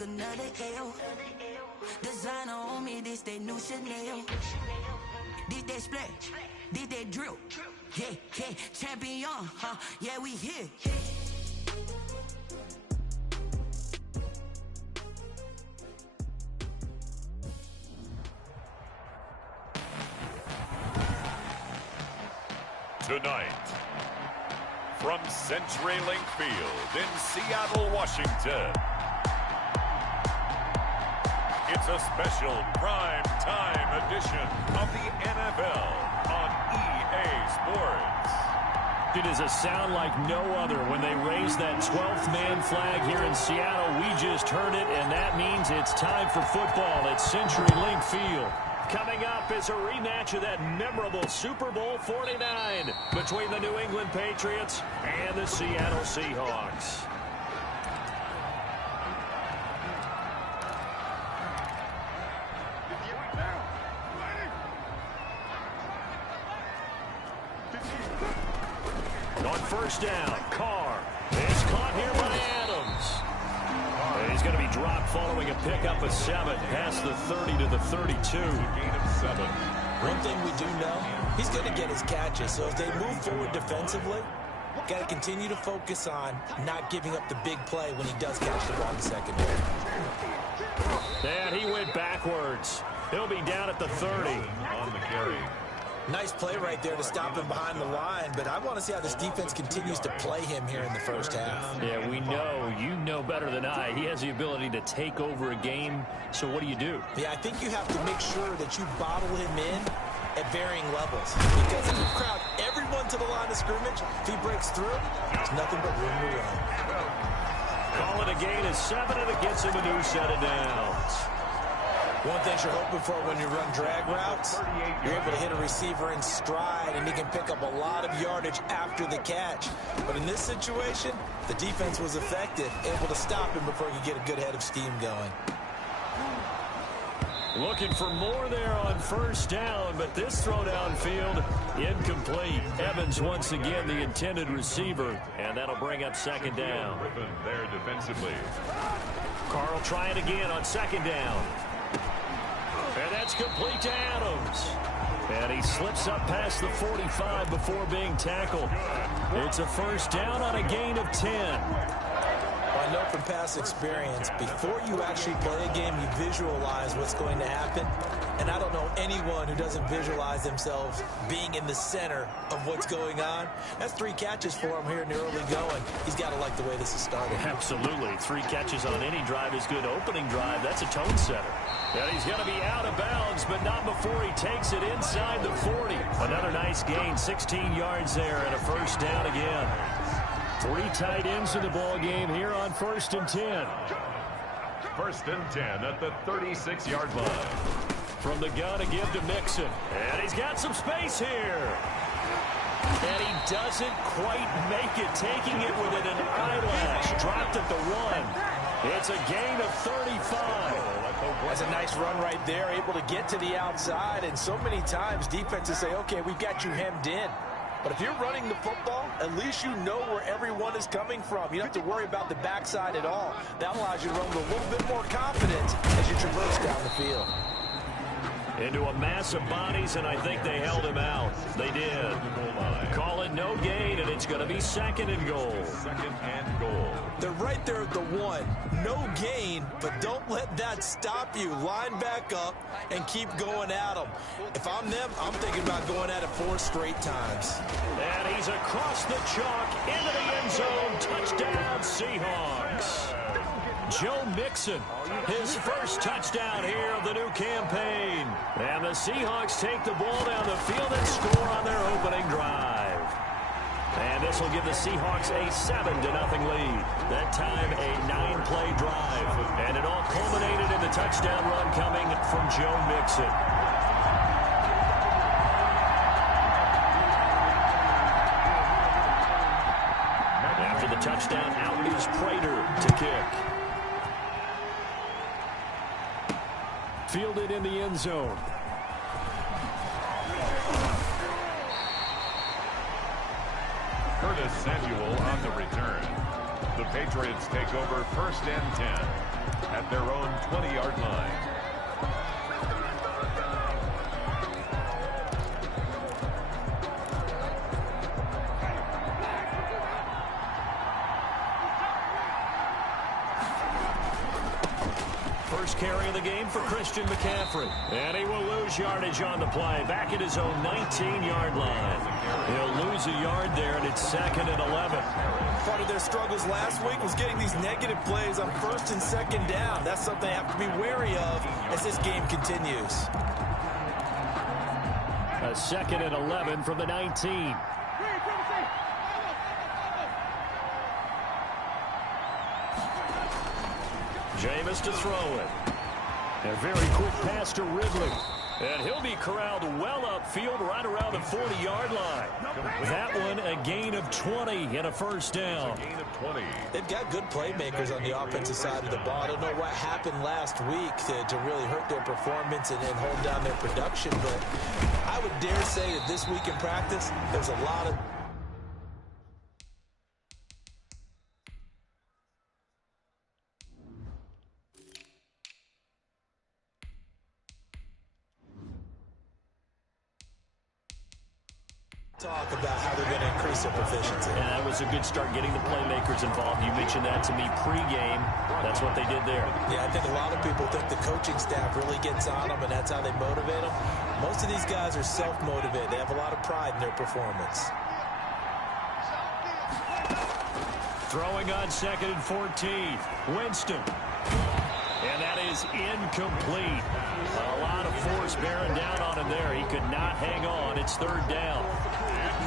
take another L. Designer on me, this they new Chanel. This they split, this they drill. Yeah, yeah, champion, huh? Yeah, we here. Tonight, from CenturyLink Field in Seattle, Washington, it's a special prime time edition of the NFL on EA Sports. It is a sound like no other when they raise that 12th man flag here in Seattle. We just heard it, and that means it's time for football at CenturyLink Field. Coming up is a rematch of that memorable Super Bowl 49 between the New England Patriots and the Seattle Seahawks. On first down, Carr is caught here by Adams. And he's going to be dropped following a pickup of 7 past the 30 to the 32. Gain of 7. One thing we do know, he's going to get his catches. So if they move forward defensively, got to continue to focus on not giving up the big play when he does catch the ball in the secondary. And he went backwards. He'll be down at the 30. On the carry. Nice play right there to stop him behind the line, but I want to see how this defense continues to play him here in the first half. Yeah, we know. You know better than I. He has the ability to take over a game, so what do you do? Yeah, I think you have to make sure that you bottle him in at varying levels, because if you crowd everyone to the line of scrimmage, if he breaks through, there's nothing but room to run. Call it a gain of 7, and it gets him a new set of downs. One thing you're hoping for when you run drag routes, you're able to hit a receiver in stride, and he can pick up a lot of yardage after the catch. But in this situation, the defense was effective, able to stop him before he could get a good head of steam going. Looking for more there on first down, but this throw downfield incomplete. Evans once again the intended receiver, and that'll bring up second down. Griffin there defensively. Carl trying again on second down. And that's complete to Adams. And he slips up past the 45 before being tackled. It's a first down on a gain of 10. Well, I know from past experience, before you actually play a game, you visualize what's going to happen. And I don't know anyone who doesn't visualize themselves being in the center of what's going on. That's 3 catches for him here in the early going. He's got to like the way this is started. Absolutely. 3 catches on any drive is good. Opening drive, that's a tone setter. And he's going to be out of bounds, but not before he takes it inside the 40. Another nice gain, 16 yards there, and a first down again. 3 tight ends in the ball game here on 1st and 10. 1st and 10 at the 36-yard line. From the gun to give to Mixon. And he's got some space here. And he doesn't quite make it, taking it within an eyelash. Dropped at the 1. It's a gain of 35. That's a nice run right there, able to get to the outside. And so many times defenses say, okay, we've got you hemmed in. But if you're running the football, at least you know where everyone is coming from. You don't have to worry about the backside at all. That allows you to run with a little bit more confidence as you traverse down the field. Into a mass of bodies, and I think they held him out. They did. Call it no gain, and it's going to be 2nd and goal. 2nd and goal. They're right there at the 1. No gain, but don't let that stop you. Line back up and keep going at them. If I'm them, I'm thinking about going at it 4 straight times. And he's across the chalk into the end zone. Touchdown, Seahawks. Joe Mixon, his first touchdown here of the new campaign. And the Seahawks take the ball down the field and score on their opening drive. And this will give the Seahawks a 7-0 lead. That time a 9-play drive. And it all culminated in the touchdown run coming from Joe Mixon. After the touchdown, out is Prater to kick. Fielded in the end zone. Curtis Samuel on the return. The Patriots take over 1st and 10. at their own 20-yard line. First carry of the game for Christian McCaffrey. And he will lose yardage on the play. Back at his own 19-yard line. He'll lose a yard there, and it's 2nd and 11. Part of their struggles last week was getting these negative plays on 1st and 2nd down. That's something they have to be wary of as this game continues. A 2nd and 11 from the 19. Jameis to throw it. A very quick pass to Ridley. And he'll be corralled well upfield right around the 40-yard line. That one a gain of 20 and a first down. They've got good playmakers on the offensive side of the ball. I don't know what happened last week to really hurt their performance and hold down their production, but I would dare say that this week in practice, there's a lot of talk about how they're going to increase their proficiency. And that was a good start getting the playmakers involved. You mentioned that to me pregame. That's what they did there. Yeah, I think a lot of people think the coaching staff really gets on them, and that's how they motivate them. Most of these guys are self-motivated. They have a lot of pride in their performance. Throwing on 2nd and 14. Winston. And that is incomplete. A lot of force bearing down on him there. He could not hang on. It's 3rd down.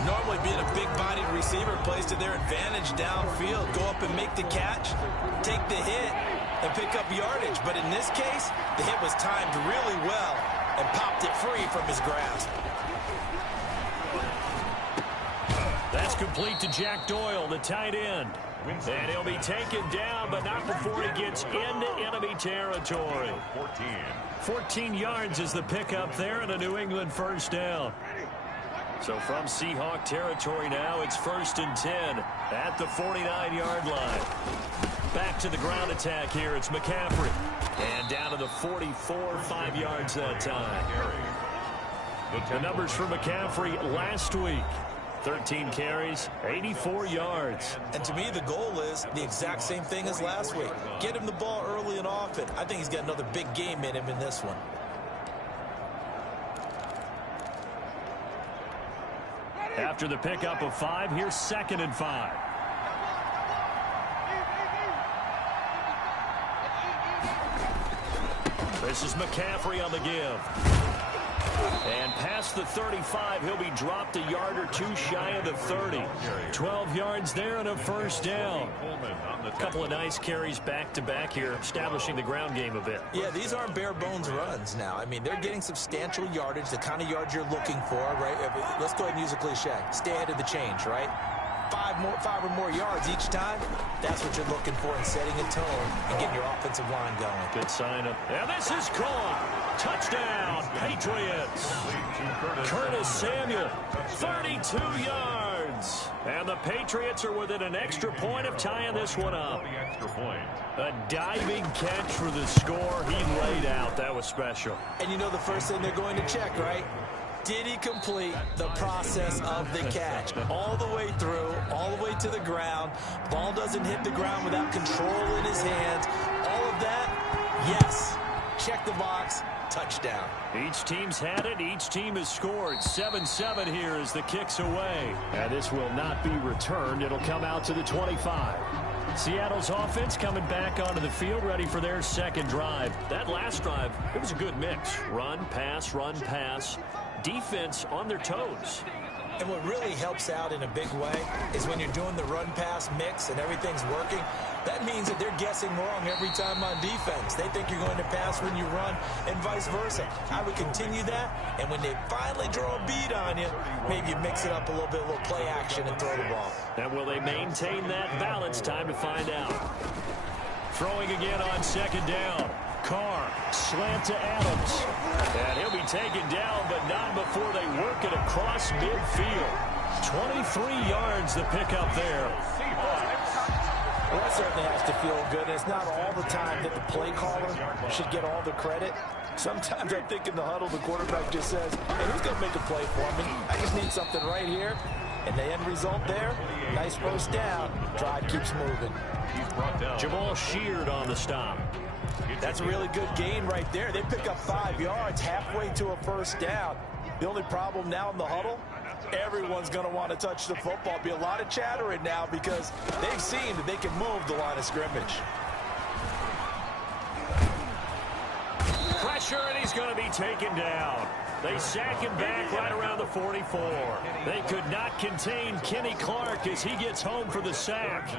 Normally being a big-bodied receiver plays to their advantage downfield. Go up and make the catch, take the hit, and pick up yardage. But in this case, the hit was timed really well and popped it free from his grasp. That's complete to Jack Doyle, the tight end. And he'll be taken down, but not before he gets into enemy territory. 14 yards is the pickup there, and a New England first down. So from Seahawk territory now, it's 1st and 10 at the 49-yard line. Back to the ground attack here. It's McCaffrey. And down to the 44, 5 yards that time. The numbers for McCaffrey last week. 13 carries, 84 yards. And to me, the goal is the exact same thing as last week. Get him the ball early and often. I think he's got another big game in him in this one. After the pickup of 5, here's 2nd and 5. This is McCaffrey on the give. And past the 35, he'll be dropped a yard or two shy of the 30. 12 yards there and a first down. A couple of nice carries back-to-back here, establishing the ground game a bit. Yeah, these aren't bare-bones runs now. I mean, they're getting substantial yardage, the kind of yards you're looking for, right? Let's go ahead and use a cliche. Stay ahead of the change, right? 5 or more yards each time, that's what you're looking for in setting a tone and getting your offensive line going. Good sign up. And this is caught. Touchdown, Patriots. Curtis Samuel, 32 yards. And the Patriots are within an extra point of tying this one up. A diving catch for the score. He laid out. That was special. And you know the first thing they're going to check, right? Did he complete the process of the catch? All the way through, all the way to the ground. Ball doesn't hit the ground without control in his hands. All of that, yes. Check the box, touchdown. Each team's had it. Each team has scored. 7-7 here as the kick's away. And this will not be returned. It'll come out to the 25. Seattle's offense coming back onto the field, ready for their second drive. That last drive, it was a good mix. Run, pass, run, pass. Defense on their toes. And what really helps out in a big way is when you're doing the run-pass mix and everything's working, that means that they're guessing wrong every time on defense. They think you're going to pass when you run and vice versa. I would continue that, and when they finally draw a bead on you, maybe you mix it up a little bit, a little play action and throw the ball. And will they maintain that balance? Time to find out. Throwing again on second down. Carr, slant to Adams. And he'll be taken down, but not before they work it across midfield. 23 yards the pickup there. Well, that certainly has to feel good. It's not all the time that the play caller should get all the credit. Sometimes I think in the huddle, the quarterback just says, hey, who's going to make a play for me? I just need something right here. And the end result there, nice first down. Drive keeps moving. Jamal Sheard on the stop. That's a really good gain right there. They pick up 5 yards halfway to a first down. The only problem now in the huddle, everyone's going to want to touch the football. Be a lot of chattering now because they've seen that they can move the line of scrimmage. Pressure, and he's going to be taken down. They sack him back right around the 44. They could not contain Kenny Clark as he gets home for the sack.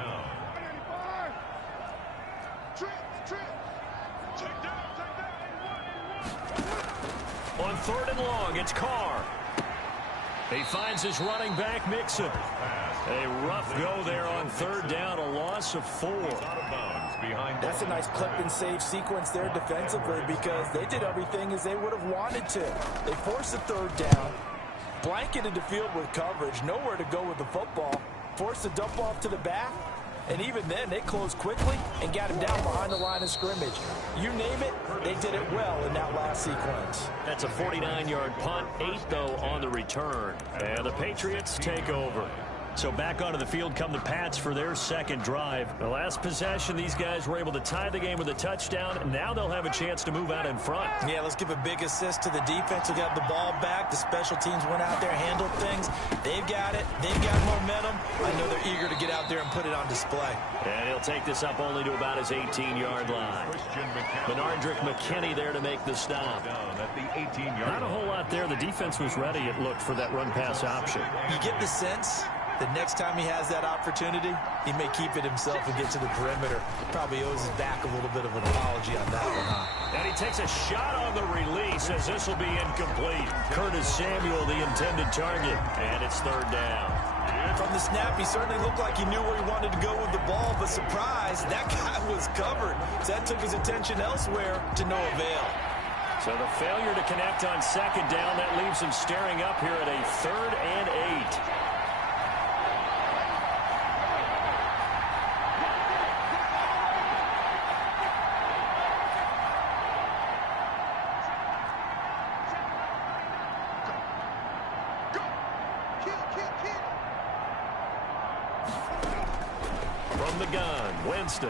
On 3rd and long, it's Carr. He finds his running back, Mixon. A rough go there on 3rd down, a loss of 4. That's a nice clip and save sequence there defensively because they did everything as they would have wanted to. They forced the 3rd down, blanketed the field with coverage, nowhere to go with the football, forced the dump off to the back, and even then they closed quickly and got him down behind the line of scrimmage. You name it, they did it well in that last sequence. That's a 49-yard punt, 8 though on the return. And the Patriots take over. So back onto the field come the Pats for their second drive. The last possession, these guys were able to tie the game with a touchdown. Now they'll have a chance to move out in front. Yeah, let's give a big assist to the defense who got the ball back. The special teams went out there, handled things. They've got it. They've got momentum. I know they're eager to get out there and put it on display. And he'll take this up only to about his 18-yard line. Benardrick McKinney there to make the stop. Not a whole lot there. The defense was ready, it looked, for that run-pass option. You get the sense the next time he has that opportunity, he may keep it himself and get to the perimeter. Probably owes his back a little bit of an apology on that one, huh? And he takes a shot on the release as this will be incomplete. Curtis Samuel, the intended target, and it's 3rd down. From the snap, he certainly looked like he knew where he wanted to go with the ball, but surprise, that guy was covered. So that took his attention elsewhere to no avail. So the failure to connect on 2nd down, that leaves him staring up here at a 3rd and 8. From the gun, Winston.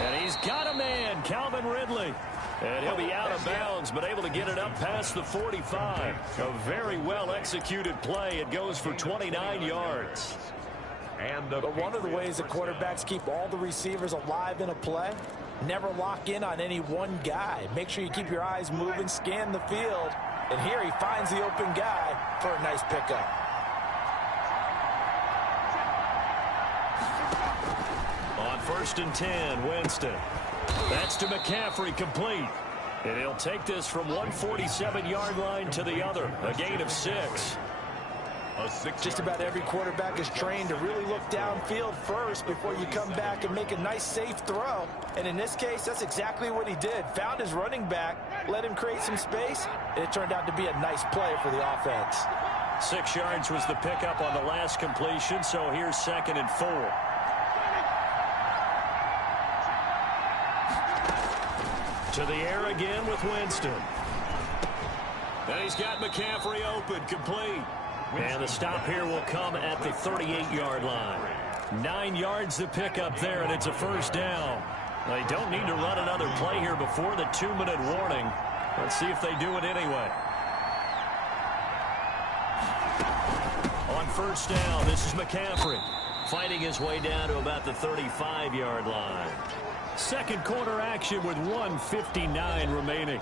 And he's got a man, Calvin Ridley. And he'll be out of bounds, but able to get it up past the 45. A very well-executed play. It goes for 29 yards. But one of the ways the quarterbacks keep all the receivers alive in a play, never lock in on any one guy. Make sure you keep your eyes moving, scan the field. And here he finds the open guy for a nice pickup. On 1st and 10, Winston. That's to McCaffrey, complete. And he'll take this from 147-yard line to the other. A gain of 6. Just about every quarterback is trained to really look downfield first before you come back and make a nice, safe throw. And in this case, that's exactly what he did. Found his running back, let him create some space, and it turned out to be a nice play for the offense. 6 yards was the pickup on the last completion, so here's 2nd and 4. To the air again with Winston. And he's got McCaffrey open, complete. And the stop here will come at the 38-yard line. 9 yards to pick up there, and it's a 1st down. They don't need to run another play here before the 2-minute warning. Let's see if they do it anyway. On 1st down, this is McCaffrey. Fighting his way down to about the 35-yard line. Second quarter action with 1:59 remaining.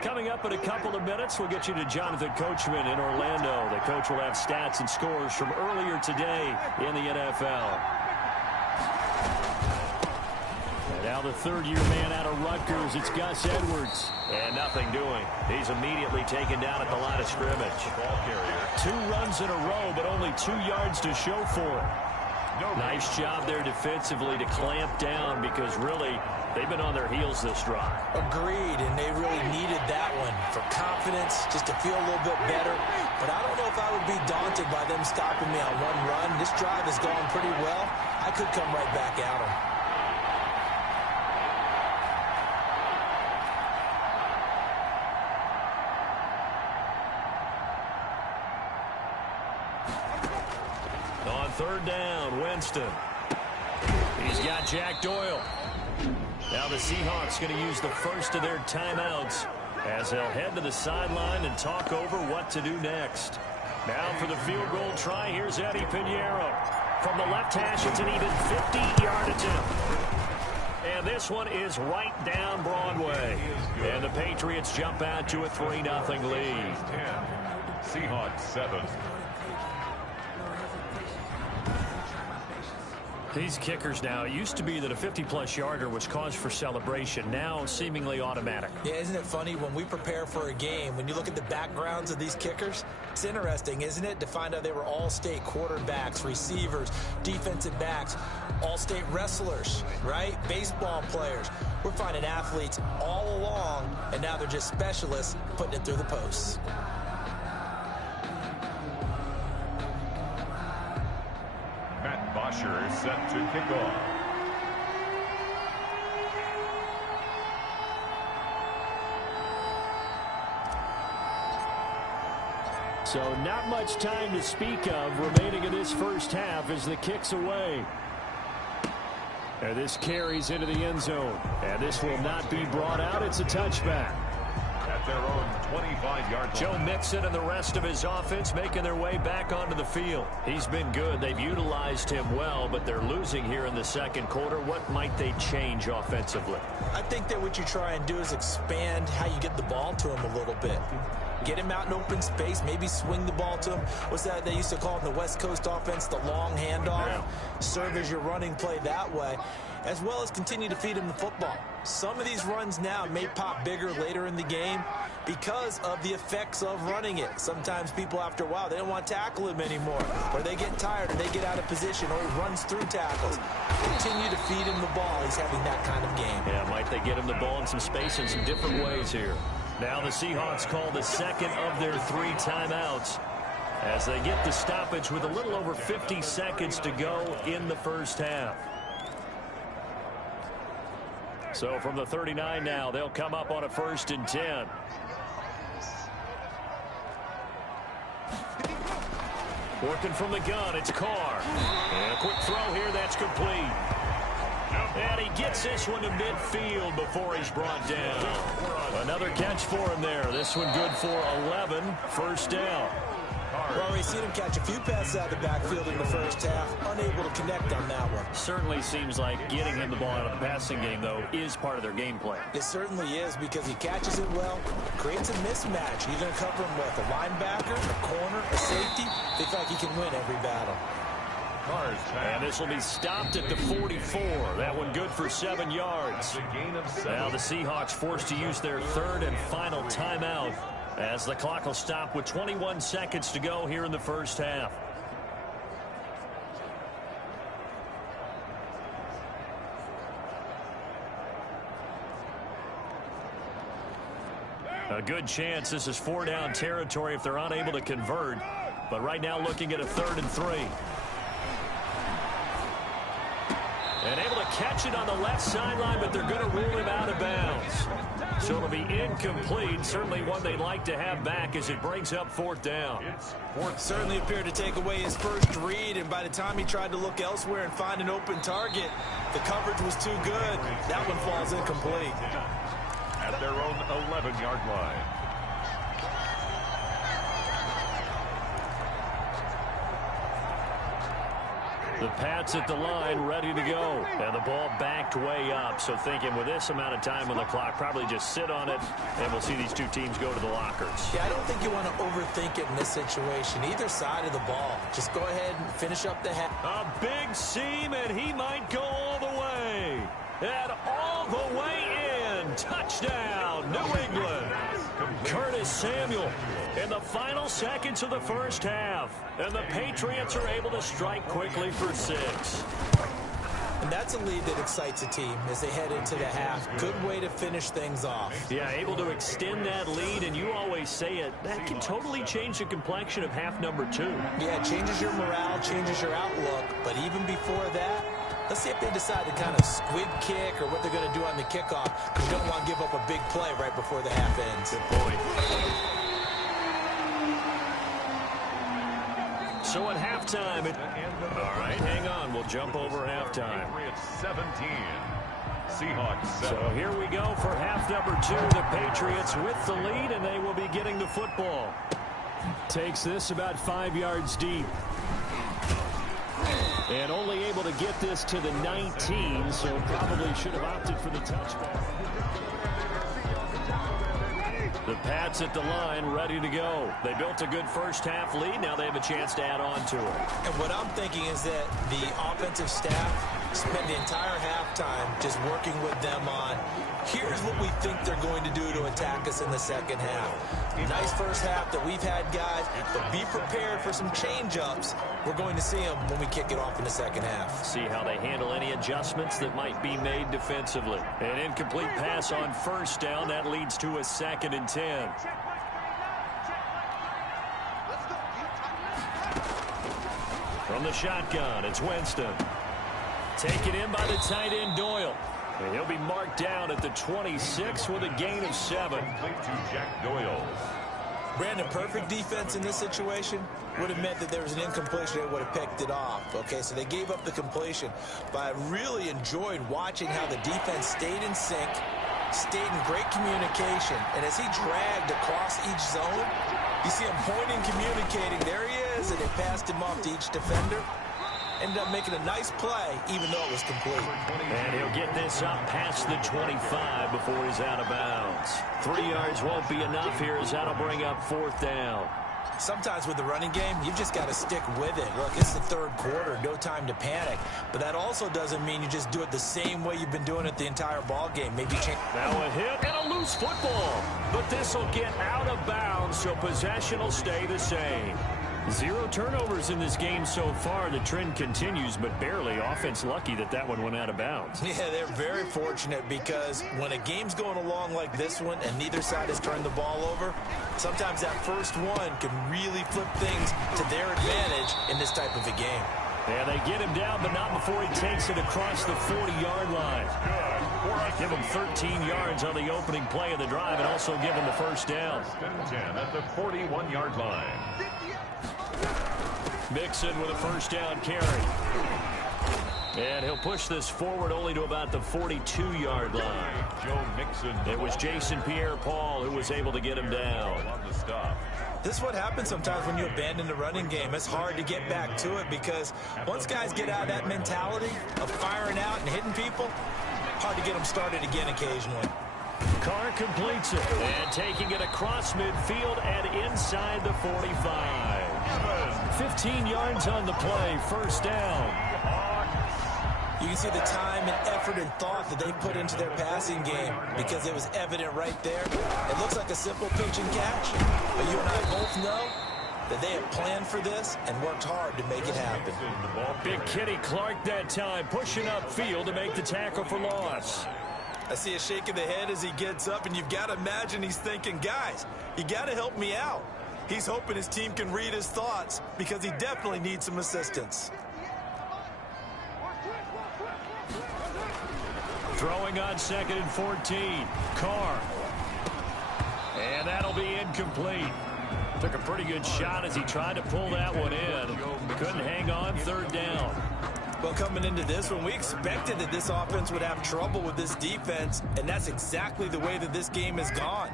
Coming up in a couple of minutes, we'll get you to Jonathan Coachman in Orlando. The coach will have stats and scores from earlier today in the NFL. And now the 3rd-year man out of Rutgers, it's Gus Edwards. And nothing doing. He's immediately taken down at the line of scrimmage. 2 runs in a row, but only 2 yards to show for it. Nice job there defensively to clamp down because really they've been on their heels this drive. Agreed, and they really needed that one for confidence, just to feel a little bit better. But I don't know if I would be daunted by them stopping me on one run. This drive has gone pretty well. I could come right back at them. On third down, Winston. He's got Jack Doyle. Now the Seahawks going to use the first of their timeouts as they'll head to the sideline and talk over what to do next. Now for the field goal try, here's Eddie Pinheiro. From the left hash, it's an even 50-yard attempt. And this one is right down Broadway. And the Patriots jump out to a 3-0 lead. 10, Seahawks 7. These kickers now, it used to be that a 50-plus yarder was cause for celebration. Now seemingly automatic. Yeah, isn't it funny when we prepare for a game, when you look at the backgrounds of these kickers, it's interesting, isn't it, to find out they were all-state quarterbacks, receivers, defensive backs, all-state wrestlers, right? Baseball players. We're finding athletes all along, and now they're just specialists putting it through the posts. Bosher is set to kick off. So not much time to speak of remaining in this first half as the kick's away. And this carries into the end zone. And this will not be brought out. It's a touchback. At their own 25-yard line. Joe Mixon and the rest of his offense making their way back onto the field. He's been good. They've utilized him well, but they're losing here in the second quarter. What might they change offensively? I think that what you try and do is expand how you get the ball to him a little bit. Get him out in open space, maybe swing the ball to him. What's that they used to call in the West Coast offense, the long handoff? Yeah. Serve as your running play that way, as well as continue to feed him the football. Some of these runs now may pop bigger later in the game because of the effects of running it. Sometimes people, after a while, they don't want to tackle him anymore, or they get tired, or they get out of position, or he runs through tackles. Continue to feed him the ball. He's having that kind of game. Yeah, might they get him the ball in some space in some different ways here. Now the Seahawks call the second of their 3 timeouts as they get the stoppage with a little over 50 seconds to go in the first half. So from the 39 now, they'll come up on a 1st and 10. Working from the gun, it's Carr. And a quick throw here, that's complete. And he gets this one to midfield before he's brought down. Another catch for him there. This one good for 11. First down. Well, we've seen him catch a few passes out of the backfield in the first half. Unable to connect on that one. Certainly seems like getting him the ball out of the passing game, though, is part of their game plan. It certainly is because he catches it well, creates a mismatch. You're going to cover him with a linebacker, a corner, a safety. They feel like he can win every battle. And this will be stopped at the 44. That one good for 7 yards. Now the Seahawks forced to use their 3rd and final timeout as the clock will stop with 21 seconds to go here in the first half. A good chance this is 4-down territory if they're unable to convert. But right now looking at a 3rd and 3. And able to catch it on the left sideline, but they're going to rule him out of bounds. So it'll be incomplete. Certainly one they'd like to have back as it brings up 4th down. Certainly appeared to take away his first read, and by the time he tried to look elsewhere and find an open target, the coverage was too good. That one falls incomplete. At their own 11-yard line. The Pats at the line, ready to go. And the ball backed way up. So thinking with this amount of time on the clock, probably just sit on it, and we'll see these two teams go to the lockers. Yeah, I don't think you want to overthink it in this situation. Either side of the ball. Just go ahead and finish up the half. A big seam, and he might go all the way. And all the way in. Touchdown, New England. Curtis Samuel in the final seconds of the first half. And the Patriots are able to strike quickly for 6. And that's a lead that excites a team as they head into the half. Good way to finish things off. Yeah, able to extend that lead, and you always say it, that can totally change the complexion of half number 2. Yeah, it changes your morale, changes your outlook. But even before that, let's see if they decide to kind of squib kick or what they're going to do on the kickoff, because you don't want to give up a big play right before the half ends. Good point. So at halftime, all right, hang on. We'll jump over halftime. Patriots 17. Seahawks 7. So here we go for half number 2. The Patriots with the lead, and they will be getting the football. Takes this about 5 yards deep. And only able to get this to the 19, so probably should have opted for the touchback. The Pats at the line, ready to go. They built a good first half lead. Now they have a chance to add on to it. And what I'm thinking is that the offensive staff spent the entire halftime just working with them on, here's what we think they're going to do to attack us in the second half. Nice first half that we've had, guys, but be prepared for some change-ups. We're going to see them when we kick it off in the second half. See how they handle any adjustments that might be made defensively. An incomplete pass on first down. That leads to a 2nd and 10. From the shotgun, it's Winston. Taken in by the tight end, Doyle. And he'll be marked down at the 26 with a gain of 7. Complete to Jack Doyle. Brandon, perfect defense in this situation would have meant that there was an incompletion that would have picked it off. Okay, so they gave up the completion. But I really enjoyed watching how the defense stayed in sync, stayed in great communication. And as he dragged across each zone, you see him pointing, communicating. There he is, and it passed him off to each defender. Ended up making a nice play, even though it was complete. And he'll get this up past the 25 before he's out of bounds. 3 yards won't be enough here as that'll bring up 4th down. Sometimes with the running game, you've just got to stick with it. Look, it's the third quarter, no time to panic. But that also doesn't mean you just do it the same way you've been doing it the entire ball game. Maybe change. Now a hit and a loose football. But this will get out of bounds, so possession will stay the same. 0 turnovers in this game so far. The trend continues, but barely. Offense lucky that that one went out of bounds. Yeah, they're very fortunate because when a game's going along like this one and neither side has turned the ball over, sometimes that first one can really flip things to their advantage in this type of a game. Yeah, they get him down, but not before he takes it across the 40-yard line. Give him 13 yards on the opening play of the drive and also give him the first down. 10 at the 41-yard line. Mixon with a first down carry. And he'll push this forward only to about the 42-yard line. Joe Mixon. It was Jason Pierre-Paul who was able to get him down. On the stop. This is what happens sometimes when you abandon the running game. It's hard to get back to it because once guys get out of that mentality of firing out and hitting people, hard to get them started again occasionally. Carr completes it and taking it across midfield and inside the 45. 15 yards on the play, first down. You can see the time and effort and thought that they put into their passing game because it was evident right there. It looks like a simple pitch and catch, but you and I both know that they have planned for this and worked hard to make it happen. Big Kitty Clark that time, pushing upfield to make the tackle for loss. I see a shake of the head as he gets up, and you've got to imagine he's thinking, guys, you got to help me out. He's hoping his team can read his thoughts because he definitely needs some assistance. Throwing on 2nd and 14. Carr. And that'll be incomplete. Took a pretty good shot as he tried to pull that one in. Couldn't hang on, 3rd down. Well, coming into this one, we expected that this offense would have trouble with this defense, and that's exactly the way that this game has gone.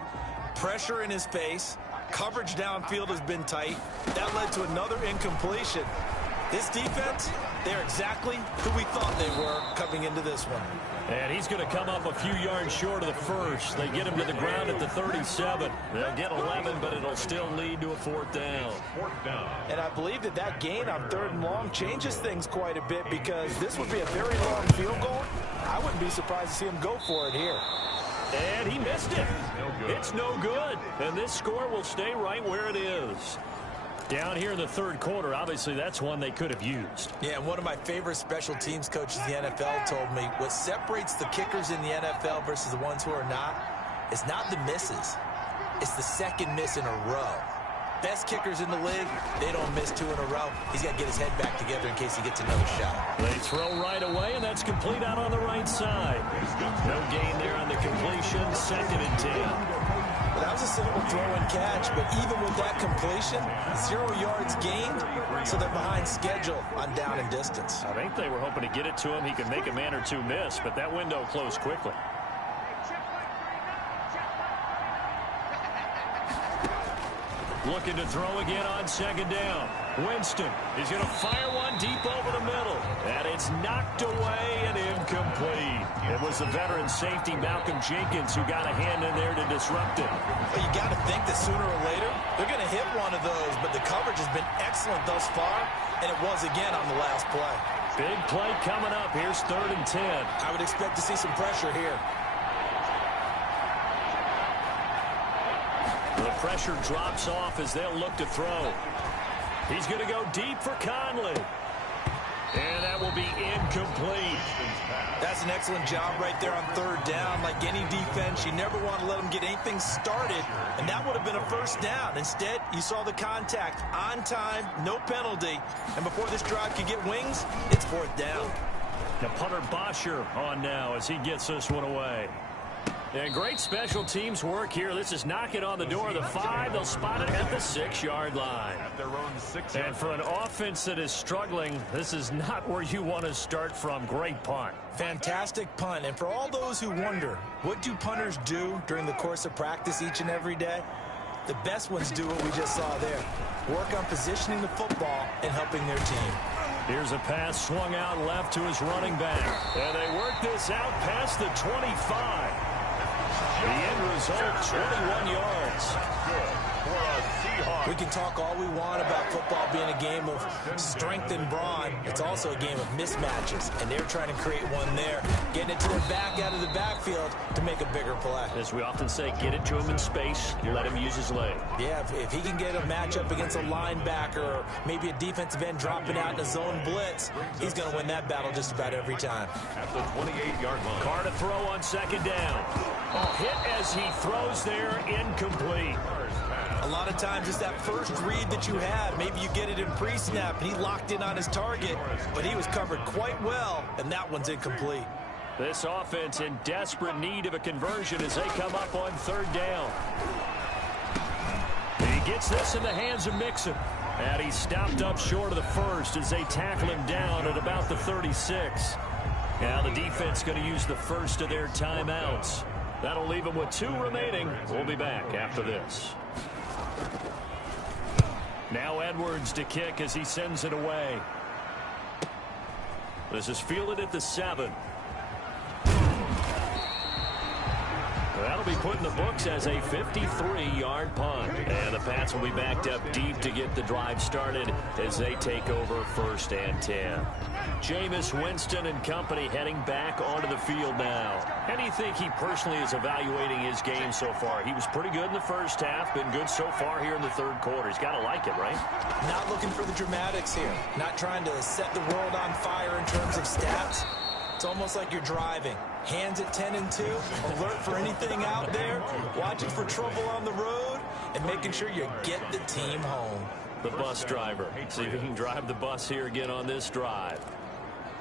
Pressure in his face. Coverage downfield has been tight. That led to another incompletion. This defense, they're exactly who we thought they were coming into this one. And he's going to come up a few yards short of the first. They get him to the ground at the 37. They'll get 11, but it'll still lead to a 4th down. 4th down. And I believe that that gain on 3rd and long changes things quite a bit because this would be a very long field goal. I wouldn't be surprised to see him go for it here. And he missed it. It's no good. And this score will stay right where it is. Down here in the third quarter, obviously that's one they could have used. Yeah, and one of my favorite special teams coaches in the NFL told me what separates the kickers in the NFL versus the ones who are not is not the misses. It's the second miss in a row. Best kickers in the league, they don't miss 2 in a row. He's got to get his head back together in case he gets another shot. They throw right away, and that's complete out on the right side. No gain there on the completion. 2nd and 10. Well, that was a simple throw and catch, but even with that completion, 0 yards gained, so they're behind schedule on down and distance. I think they were hoping to get it to him. He could make a man or two miss, but that window closed quickly. Looking to throw again on 2nd down. Winston is going to fire one deep over the middle. And it's knocked away and incomplete. It was the veteran safety Malcolm Jenkins who got a hand in there to disrupt it. Well, you got to think that sooner or later they're going to hit one of those, but the coverage has been excellent thus far, and it was again on the last play. Big play coming up. Here's 3rd and 10. I would expect to see some pressure here. The pressure drops off as they'll look to throw. He's going to go deep for Conley. And that will be incomplete. That's an excellent job right there on 3rd down. Like any defense, you never want to let them get anything started, and that would have been a 1st down. Instead, you saw the contact on time, no penalty, and before this drive could get wings, it's 4th down. The punter Bosher on now as he gets this one away. And great special teams work here. This is knocking on the door of the 5. They'll spot it at the 6-yard line. And for an offense that is struggling, this is not where you want to start from. Great punt. Fantastic punt. And for all those who wonder, what do punters do during the course of practice each and every day? The best ones do what we just saw there. Work on positioning the football and helping their team. Here's a pass swung out left to his running back. And they work this out past the 25. The end result, 21 yards. We can talk all we want about football being a game of strength and brawn. It's also a game of mismatches, and they're trying to create one there, getting it to their back out of the backfield to make a bigger play. As we often say, get it to him in space, let him use his leg. Yeah, if he can get a matchup against a linebacker or maybe a defensive end dropping out in a zone blitz, he's going to win that battle just about every time. At the 28-yard line. Carr to throw on 2nd down. Hit as he throws there, incomplete. A lot of times it's that first read that you have. Maybe you get it in pre-snap, and he locked in on his target, but he was covered quite well, and that one's incomplete. This offense in desperate need of a conversion as they come up on 3rd down. He gets this in the hands of Mixon. And he's stopped up short of the 1st as they tackle him down at about the 36. Now the defense going to use the first of their timeouts. That'll leave them with 2 remaining. We'll be back after this. Now Edwards to kick as he sends it away. This is fielded at the 7. That'll be put in the books as a 53-yard punt. And the Pats will be backed up deep to get the drive started as they take over 1st and 10. Jameis Winston and company heading back onto the field now. How do you think he personally is evaluating his game so far? He was pretty good in the first half, been good so far here in the 3rd quarter. He's got to like it, right? Not looking for the dramatics here. Not trying to set the world on fire in terms of stats. It's almost like you're driving. Hands at 10 and 2, alert for anything out there, watching for trouble on the road, and making sure you get the team home. The bus driver. See if he can drive the bus here again on this drive.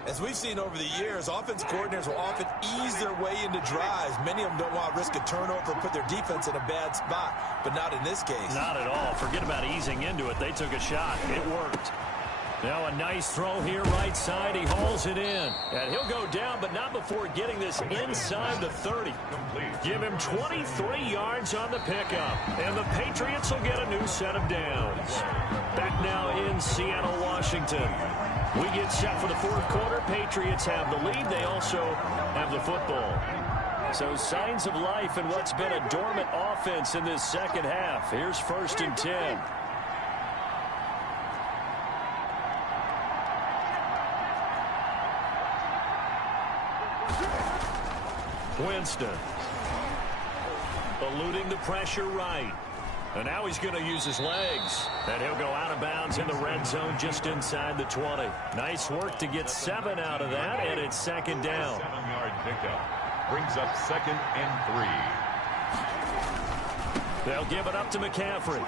As we've seen over the years, offense coordinators will often ease their way into drives. Many of them don't want to risk a turnover or put their defense in a bad spot, but not in this case. Not at all. Forget about easing into it. They took a shot. It worked. Now a nice throw here right side. He hauls it in. And he'll go down, but not before getting this inside the 30. Give him 23 yards on the pickup. And the Patriots will get a new set of downs. Back now in Seattle, Washington. We get set for the 4th quarter. Patriots have the lead. They also have the football. So signs of life in what's been a dormant offense in this second half. Here's 1st and 10. Winston. eluding the pressure right. And now he's going to use his legs. And he'll go out of bounds in the red zone just inside the 20. Nice work to get 7 out of that, and it's second down. 7-yard pickup brings up 2nd and 3. They'll give it up to McCaffrey.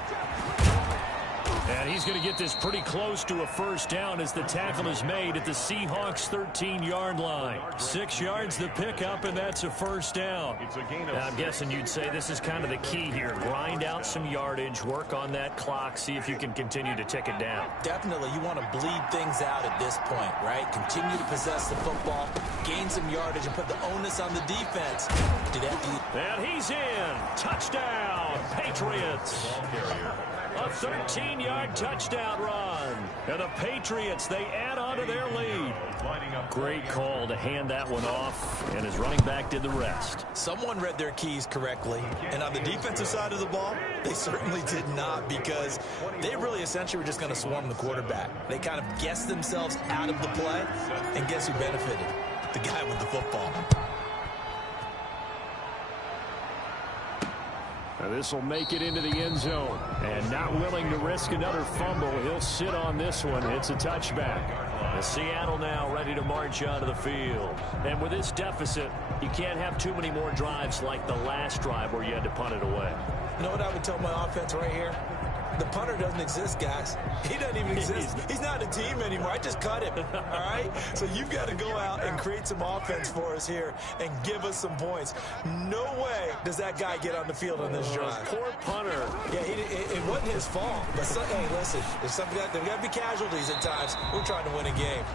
And he's going to get this pretty close to a first down as the tackle is made at the Seahawks 13-yard line. 6 yards the pickup, and that's a first down. Now, I'm guessing you'd say this is kind of the key here. Grind out some yardage, work on that clock, see if you can continue to tick it down. Definitely, you want to bleed things out at this point, right? Continue to possess the football, gain some yardage, and put the onus on the defense. And he's in. Touchdown, Patriots. A 13-yard touchdown run. And the Patriots, they add on to their lead. Great call to hand that one off, and his running back did the rest. Someone read their keys correctly, and on the defensive side of the ball, they certainly did not, because they really essentially were just going to swarm the quarterback. They kind of guessed themselves out of the play, and guess who benefited? The guy with the football. This will make it into the end zone. And not willing to risk another fumble, he'll sit on this one. It's a touchback. And Seattle now ready to march onto the field. And with this deficit, you can't have too many more drives like the last drive where you had to punt it away. You know what I would tell my offense right here? The punter doesn't exist, guys. He doesn't even exist. He's not a team anymore. I just cut him, all right? So you've got to go out and create some offense for us here and give us some points. No way does that guy get on the field on this drive. Poor punter. Yeah, it wasn't his fault. But, hey, listen, there's got to be casualties at times. We're trying to win a game.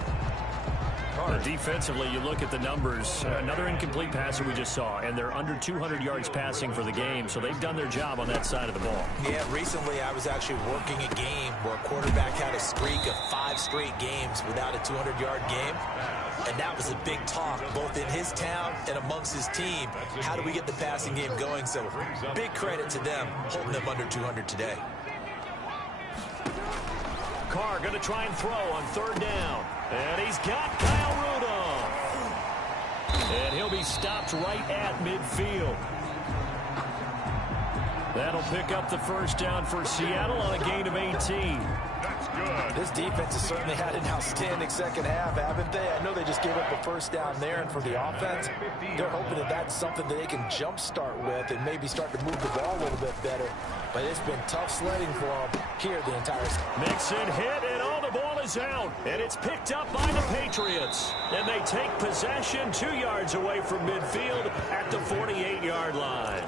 Defensively, you look at the numbers. Another incomplete passer we just saw, and they're under 200 yards passing for the game, so they've done their job on that side of the ball. Yeah, recently I was actually working a game where a quarterback had a streak of 5 straight games without a 200-yard game, and that was a big talk both in his town and amongst his team. How do we get the passing game going? So big credit to them holding them under 200 today. Carr going to try and throw on 3rd down. And he's got Kyle Rudolph. And he'll be stopped right at midfield. That'll pick up the first down for Seattle on a gain of 18. That's good. This defense has certainly had an outstanding second half, haven't they? I know they just gave up a first down there, and for the offense, they're hoping that that's something that they can jumpstart with and maybe start to move the ball a little bit better. But it's been tough sledding for them here the entire season. Mixon hit, and all the ball is out. And it's picked up by the Patriots. And they take possession 2 yards away from midfield at the 48-yard line.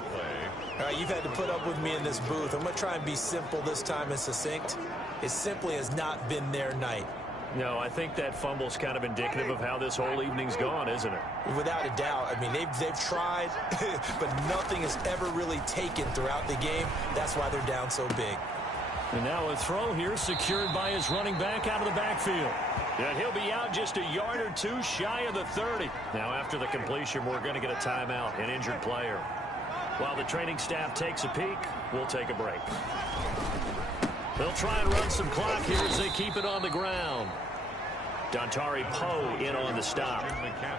All right, you've had to put up with me in this booth. I'm going to try and be simple this time and succinct. It simply has not been their night. No, I think that fumble's kind of indicative of how this whole evening's gone, isn't it? Without a doubt. I mean, they've tried, but nothing has ever really taken throughout the game. That's why they're down so big. And now a throw here secured by his running back out of the backfield. And he'll be out just a yard or two shy of the 30. Now after the completion, we're going to get a timeout, an injured player. While the training staff takes a peek, we'll take a break. They'll try and run some clock here as they keep it on the ground. Dontari Poe in on the stop.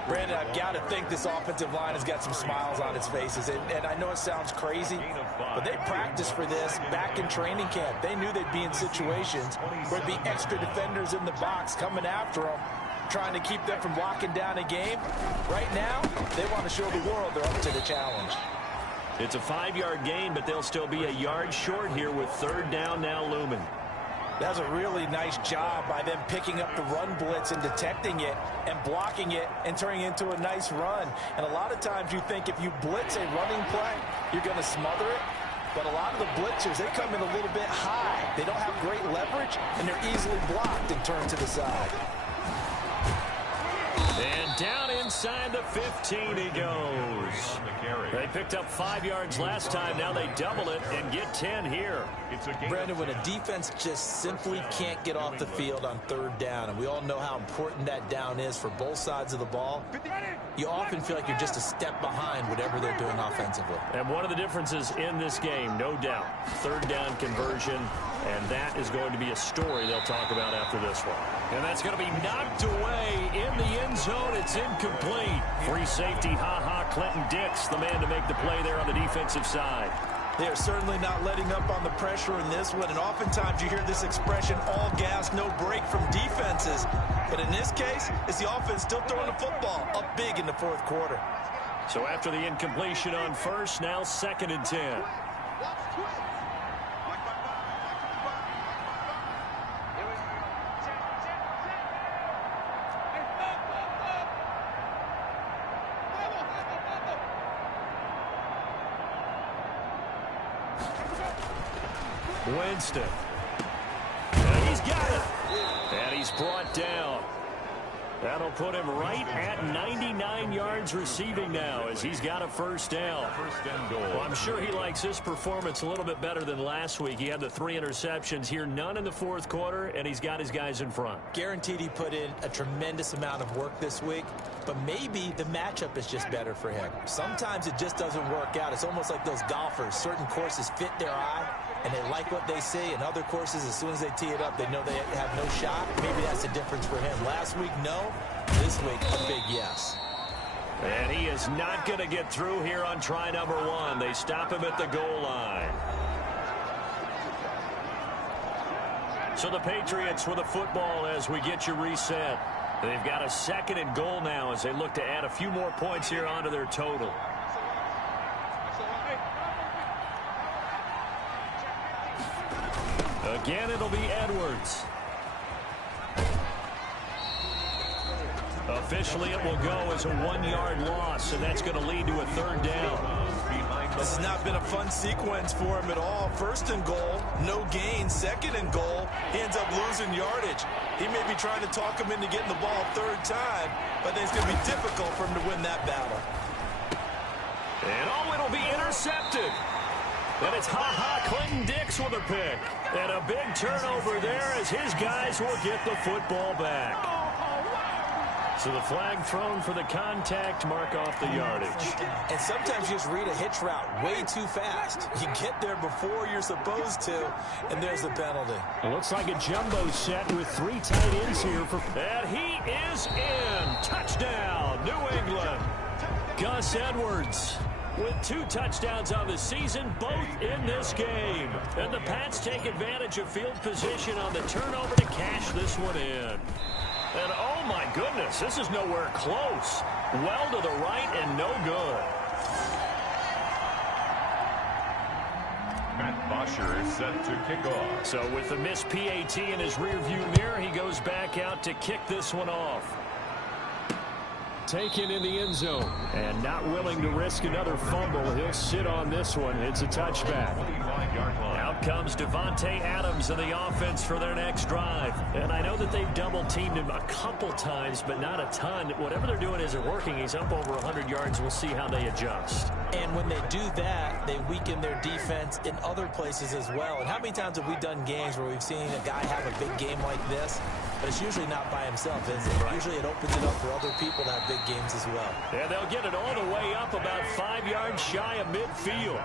Brandon, I've got to think this offensive line has got some smiles on its faces. And I know it sounds crazy, but they practiced for this back in training camp. They knew they'd be in situations where there'd be extra defenders in the box coming after them, trying to keep them from locking down a game. Right now, they want to show the world they're up to the challenge. It's a 5-yard gain, but they'll still be a yard short here with 3rd down now looming. That's a really nice job by them picking up the run blitz and detecting it and blocking it and turning it into a nice run. And a lot of times you think if you blitz a running play, you're going to smother it. But a lot of the blitzers, they come in a little bit high. They don't have great leverage, and they're easily blocked and turned to the side. And down inside the 15 he goes. They picked up 5 yards last time. Now they double it and get 10 here. Brandon, when a defense just simply can't get off the field on 3rd down, and we all know how important that down is for both sides of the ball, you often feel like you're just a step behind whatever they're doing offensively. And one of the differences in this game, no doubt, 3rd down conversion, and that is going to be a story they'll talk about after this one. And that's going to be knocked away in the end zone. It's incomplete. Free safety, Ha-Ha Clinton Dix, the man to make the play there on the defensive side. They are certainly not letting up on the pressure in this one, and oftentimes you hear this expression, all gas, no break from defenses. But in this case, it's the offense still throwing the football up big in the fourth quarter. So after the incompletion on first, now 2nd and 10. Winston. And he's got it. And he's brought down. That'll put him right at 99 yards receiving now as he's got a first down. First and goal. Well, I'm sure he likes this performance a little bit better than last week. He had the 3 interceptions here, none in the fourth quarter, and he's got his guys in front. Guaranteed he put in a tremendous amount of work this week, but maybe the matchup is just better for him. Sometimes it just doesn't work out. It's almost like those golfers. Certain courses fit their eye, and they like what they see, and other courses, as soon as they tee it up, they know they have no shot. Maybe that's the difference for him. Last week, no. This week, a big yes. And he is not going to get through here on try number 1. They stop him at the goal line. So the Patriots with the football as we get you reset. They've got a 2nd and goal now as they look to add a few more points here onto their total. Again, it'll be Edwards. Officially, it will go as a 1-yard loss, and that's going to lead to a 3rd down. This has not been a fun sequence for him at all. 1st and goal, no gain. 2nd and goal, he ends up losing yardage. He may be trying to talk him into getting the ball 3rd time, but I think it's going to be difficult for him to win that battle. And it'll be intercepted. And it's Clinton Dix with a pick. And a big turnover there as his guys will get the football back. So the flag thrown for the contact, mark off the yardage. And sometimes you just read a hitch route way too fast. You get there before you're supposed to, and there's the penalty. It looks like a jumbo set with 3 tight ends here. And he is in. Touchdown, New England. Gus Edwards with 2 touchdowns on the season, both in this game. And the Pats take advantage of field position on the turnover to cash this one in. And oh my goodness, this is nowhere close. Well to the right and no good. Matt Bosher is set to kick off. So with the missed PAT in his rearview mirror, he goes back out to kick this one off. Taken in the end zone. And not willing to risk another fumble. He'll sit on this one. It's a touchback. Out comes Devontae Adams in the offense for their next drive. And I know that they've double-teamed him a couple times, but not a ton. Whatever they're doing isn't working. He's up over 100 yards. We'll see how they adjust. And when they do that, they weaken their defense in other places as well. And how many times have we done games where we've seen a guy have a big game like this? But it's usually not by himself, is it? Right. Usually it opens it up for other people to have big games as well. Yeah, they'll get it all the way up about 5 yards shy of midfield.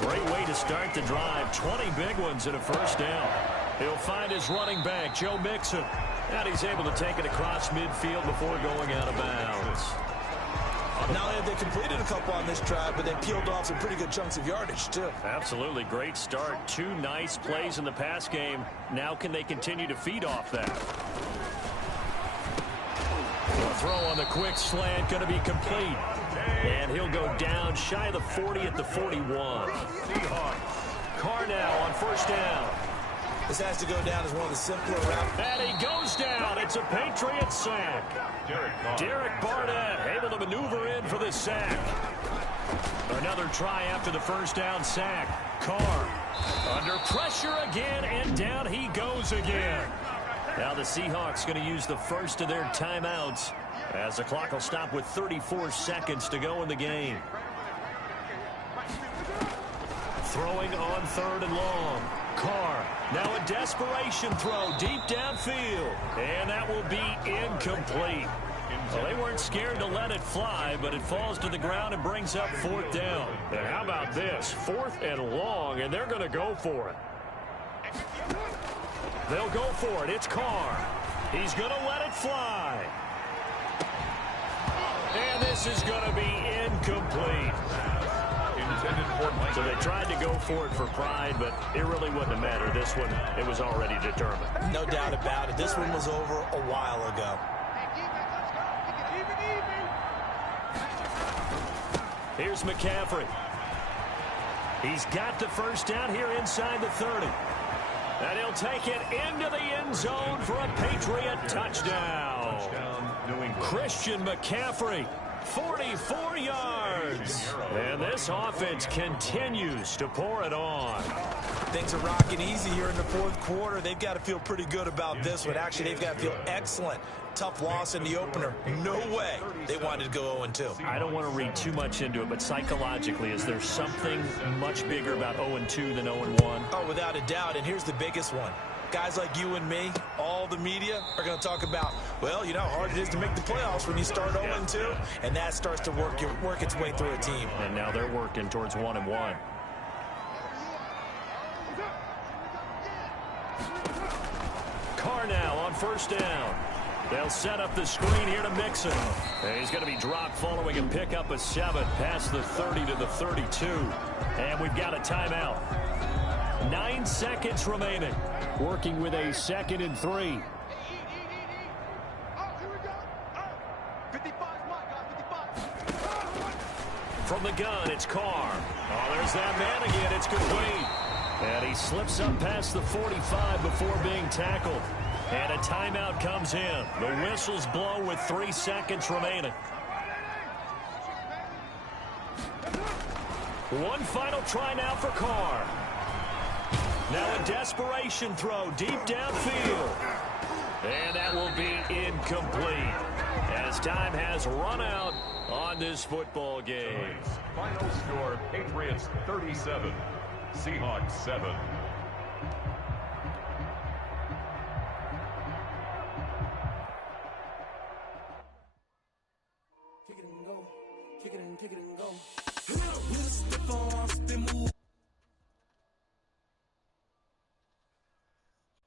Great way to start the drive. 20 big ones and a first down. He'll find his running back, Joe Mixon. And he's able to take it across midfield before going out of bounds. Not only have they completed a couple on this drive, but they peeled off some pretty good chunks of yardage, too. Absolutely. Great start. 2 nice plays in the pass game. Now can they continue to feed off that? The throw on the quick slant going to be complete. And he'll go down shy of the 40 at the 41. Carr now on first down. This has to go down as one of the simpler routes. And he goes down. It's a Patriot sack. Derek Barnett able to maneuver in for the sack. Another try after the first down sack. Carr under pressure again, and down he goes again. Now the Seahawks going to use the first of their timeouts as the clock will stop with 34 seconds to go in the game. Throwing on 3rd and long. Carr, now a desperation throw deep downfield. And that will be incomplete. Well, they weren't scared to let it fly, but it falls to the ground and brings up 4th down. And how about this? 4th and long, and they're going to go for it. They'll go for it. It's Carr. He's going to let it fly. And this is going to be incomplete. incomplete. So they tried to go for it for pride, but it really wouldn't have mattered. This one, it was already determined. No doubt about it. This one was over a while ago. Here's McCaffrey. He's got the first down here inside the 30. And he'll take it into the end zone for a Patriot touchdown. Christian McCaffrey, 44 yards. And this offense continues to pour it on. Things are rocking easy here in the fourth quarter. They've got to feel pretty good about this one. Actually, they've got to feel excellent. Tough loss in the opener. No way they wanted to go 0-2. I don't want to read too much into it, but psychologically, is there something much bigger about 0-2 than 0-1? Oh, without a doubt. And here's the biggest one. Guys like you and me, all the media, are going to talk about, well, you know how hard it is to make the playoffs when you start 0-2, and that starts to work its way through a team. And now they're working towards 1-1. Carr now on first down. They'll set up the screen here to Mixon. And he's going to be dropped following a pickup of 7 past the 30 to the 32. And we've got a timeout. 9 seconds remaining. Working with a 2nd and 3. From the gun, it's Carr. Oh, there's that man again. It's complete. And he slips up past the 45 before being tackled. And a timeout comes in. The whistles blow with 3 seconds remaining. One final try now for Carr. Now a desperation throw deep downfield. And that will be incomplete as time has run out on this football game. Final score, Patriots 37, Seahawks 7.